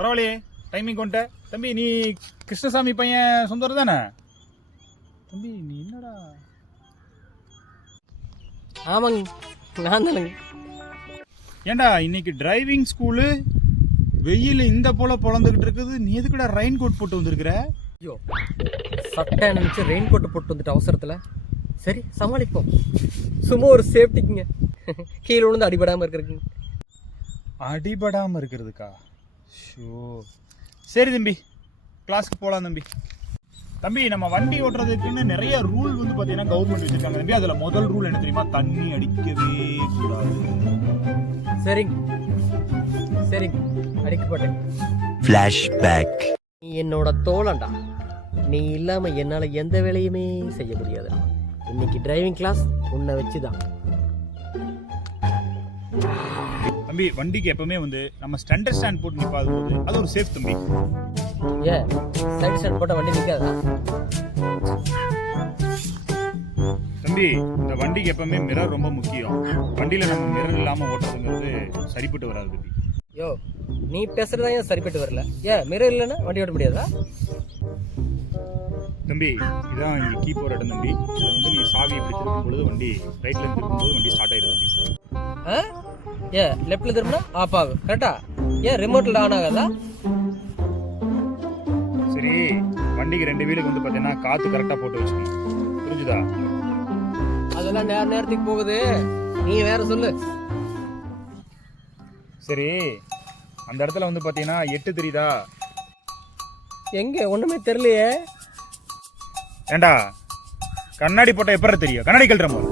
பரவாயில்லையே டைமிங் கொண்ட தம்பி. நீ கிருஷ்ணசாமி பையன் சொந்தம் தானே தம்பி? நீ என்னடா? ஆமாங்க, நான் தானுங்க. ஏண்டா இன்னைக்கு டிரைவிங் ஸ்கூலு வெயில் இந்த போல பொழந்துக்கிட்டு இருக்குது, நீ எதுக்குடா ரெயின் கோட் போட்டு வந்திருக்கிற? ஐயோ, சட்டை நினச்சி ரெயின் கோட்டை போட்டு வந்துட்டு அவசரத்தில். சரி சமாளிப்போம், சும்மா ஒரு சேஃப்டிக்குங்க, கீழே விழுந்து அடிபடாமல் இருக்கிறதுக்குங்க. அடிபடாமல் இருக்கிறதுக்கா? ஷோ, சரி தம்பி, கிளாஸுக்கு போகலாம் தம்பி. தம்பி, நம்ம வண்டி ஓட்டுறதுக்குன்னு நிறைய ரூல் வந்து பார்த்தீங்கன்னா கவர்மெண்ட் வச்சுருக்காங்க தம்பி. அதில் முதல் ரூல் என்ன தெரியுமா? தண்ணி அடிக்கவே கூடாது. சரிங்க சரிங்க, அடிக்க போட்டேன். ஃப்ளாஷ்பேக். நீ என்னோட தோழன்டா, நீ இல்லாமல் என்னால் எந்த வேலையுமே செய்ய முடியாது. இன்னைக்கு டிரைவிங் கிளாஸ் உன்னை வச்சுதான். தம்பி, வண்டிக்கு எப்பவுமே வந்து நம்ம ஸ்டாண்டர்ட் ஸ்டாண்ட் போட்டு நிற்பாது போது அது ஒரு சேஃப் தம்பி. ஏன் சைடு ஸ்டாண்ட் போட்டால் வண்டி நிற்காதா? தம்பி, இந்த வண்டிக்கு எப்பவுமே மிரர் ரொம்ப முக்கியம். வண்டியில் நம்ம மிரர் இல்லாமல் ஓட்டுறதுங்கிறது சரிப்பட்டு வராது தம்பி. யோ, நீ பேசுறதா ஏன் சரிப்பட்டு வரல? ஏன் மிரர் இல்லைன்னா வண்டி ஓட்ட முடியாதா? தம்பி, இதான் இங்கே கீ போகிற இடம் தம்பி. இதில் வந்து நீ சாவி இப்படி திருப்பும் பொழுது வண்டி ரைட்டில் இருந்து திருப்பும்போது வண்டி ஸ்டார்ட் ஆயிடுது தம்பி. ஏன் லெஃப்டில் திரும்பினா ஆஃப் ஆகும் கரெக்டா? ஏன் ரிமோட்டில் ஆன் ஆகாதா? சரி, வண்டிக்கு 2 வீலுக்கு வந்து பார்த்தீங்கன்னா காற்று கரெக்டாக போட்டு வச்சுக்கணும், புரிஞ்சுதா? அதெல்லாம் நேரத்துக்கு போகுது, நீ வேற சொல்லு. சரி, அந்த இடத்துல வந்து பார்த்தீங்கன்னா 8 தெரியுதா? எங்க ஒண்ணுமே தெரியலையே. ஏண்டா, கண்ணாடி போட்டால் எப்படி தெரியும்? கண்ணாடி கழட்டுற போது